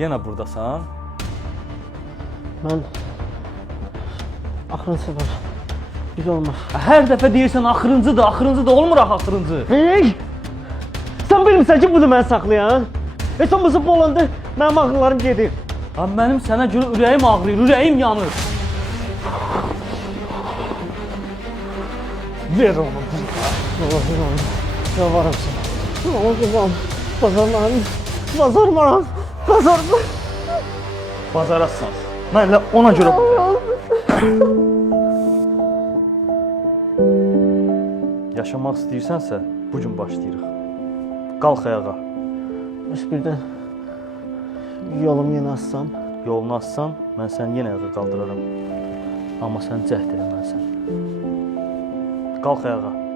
Yenə buradasan? Mən axırıncı var. Bir olmaz. Hər dəfə deyirsən axırıncıdır, axırıncıdır, olmur axırıncı. Hey! Sən bilmirsən ki, bunu mən saxlayan? Heç olmasa bu olanda mənim ağrılarım gedir. Ha, mənim sənə görə ürəyim ağrıyır, ürəyim yanır. Ver onu. Ver onu. Yalvarım sənə. Allah'ım. Bazarlarım. Bazarlarım. Bazarlarım. Bazarasın. Mən elə ona görə buradayım. Yaşamaq istəyirsənsə, bu gün başlayırıq. Qalx ayağa. Bəs birdən yolumu yenə assam? Yolunu açsan, mən səni yenə ayağa qaldıraram. Amma sən cəhd eləməlisən. Qalx ayağa.